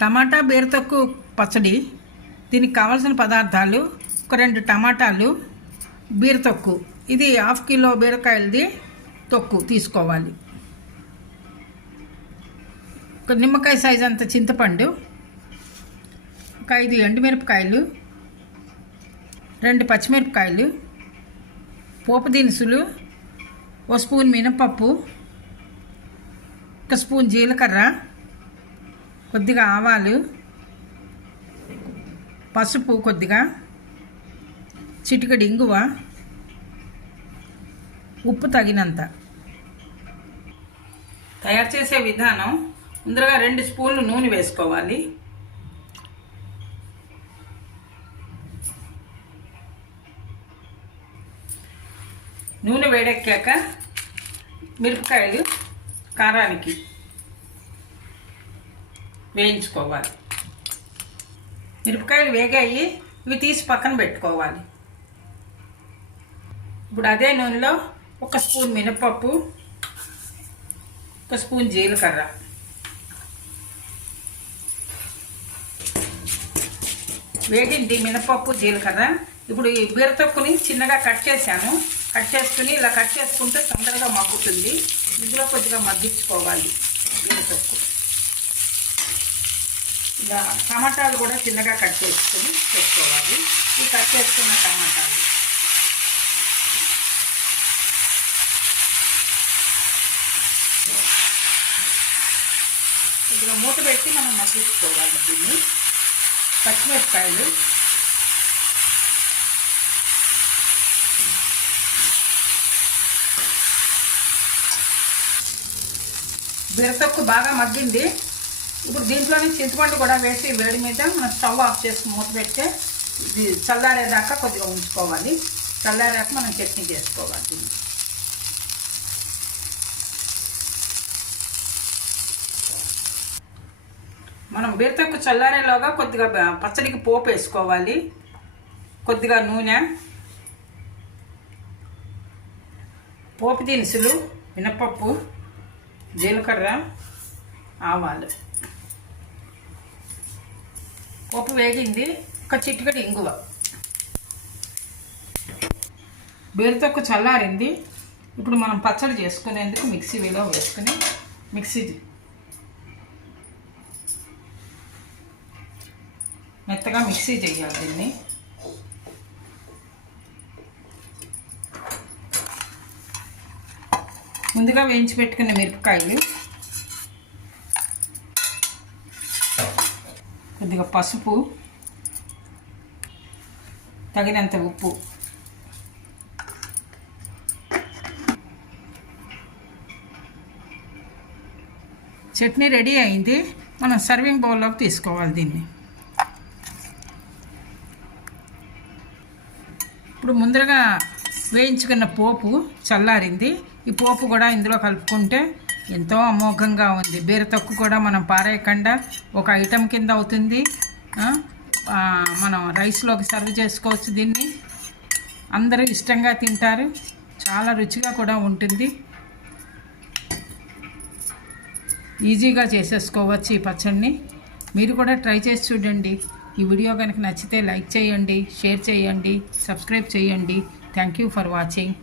టమాటా బీరతొక్కు పచ్చడి దీనికి కావాల్సిన పదార్థాలు ఒక రెండు టమాటాలు బీరతొక్కు. ఇది హాఫ్ కిలో బీరకాయలది తొక్కు తీసుకోవాలి. ఒక నిమ్మకాయ సైజ్ అంత చింతపండు ఒక ఐదు ఎండుమిరపకాయలు రెండు పచ్చిమిరపకాయలు పోపు దినుసులు ఒక స్పూన్ మినపప్పు ఒక స్పూన్ జీలకర్ర కొద్దిగా ఆవాలు పసుపు కొద్దిగా చిటికడి ఇంగువ ఉప్పు తగినంత. తయారు చేసే విధానం ముందరగా రెండు స్పూన్లు నూనె వేసుకోవాలి. నూనె వేడెక్కాక మిరపకాయలు కారానికి వేయించుకోవాలి. మిరపకాయలు వేగాయి ఇవి తీసి పక్కన పెట్టుకోవాలి. ఇప్పుడు అదే నూనెలో ఒక స్పూన్ మినపప్పు ఒక స్పూన్ జీలకర్ర. వేగింది మినపప్పు జీలకర్ర. ఇప్పుడు ఈ బీరతొక్కుని చిన్నగా కట్ చేశాను. కట్ చేసుకుని ఇలా కట్ చేసుకుంటే తొందరగా మగ్గుతుంది. ఇందులో కొద్దిగా మగ్గించుకోవాలి బీరతొక్కు ఇలా టమాటాలు కూడా చిన్నగా కట్ చేసుకుని పెట్టుకోవాలి. ఈ కట్ చేసుకున్న టమాటాలు. ఇప్పుడు మూత పెట్టి మనం మగ్గించుకోవాలి దీన్ని. పచ్చిమిరపకాయలు. బిరతొక్కు బాగా మగ్గింది. ఇప్పుడు దీంట్లోనే చింతపండు కూడా వేసి వేడి మీద మనం స్టవ్ ఆఫ్ చేసి మూత పెడితే ఇది చల్లారేదాకా కొద్దిగా ఉంచుకోవాలి. చల్లారాక మనం చట్నీ చేసుకోవాలి మనం బీరతక్కు చల్లారేలోగా కొద్దిగా పచ్చడికి పోపు వేసుకోవాలి. కొద్దిగా నూనె. పోపు దినుసులు మినపప్పు జీలకర్ర ఆవాలు. పప్పు వేగింది ఒక చిటికటి ఇంగువ. బీరతొక్కు చల్లారింది. ఇప్పుడు మనం పచ్చడి చేసుకునేందుకు మిక్సీలో వేసుకుని మిక్సీ మెత్తగా మిక్సీ చేయాలి దీన్ని. ముందుగా వేయించి పెట్టుకున్న మిరపకాయలు. కొద్దిగా పసుపు తగినంత ఉప్పు. చట్నీ రెడీ అయింది. మనం సర్వింగ్ బౌల్లోకి తీసుకోవాలి దీన్ని. ఇప్పుడు ముందరగా వేయించుకున్న పోపు చల్లారింది. ఈ పోపు కూడా ఇందులో కలుపుకుంటే ఎంతో అమోఘంగా ఉంది. బీరతొక్కు కూడా మనం పారేయకుండా ఒక ఐటెం కింద అవుతుంది. మనం రైస్లోకి సర్వ్ చేసుకోవచ్చు దీన్ని. అందరూ ఇష్టంగా తింటారు. చాలా రుచిగా కూడా ఉంటుంది. ఈజీగా చేసేసుకోవచ్చు ఈ పచ్చడిని. మీరు కూడా ట్రై చేసి చూడండి. ఈ వీడియో కనుక నచ్చితే లైక్ చేయండి షేర్ చేయండి సబ్స్క్రైబ్ చేయండి. Thank you for watching.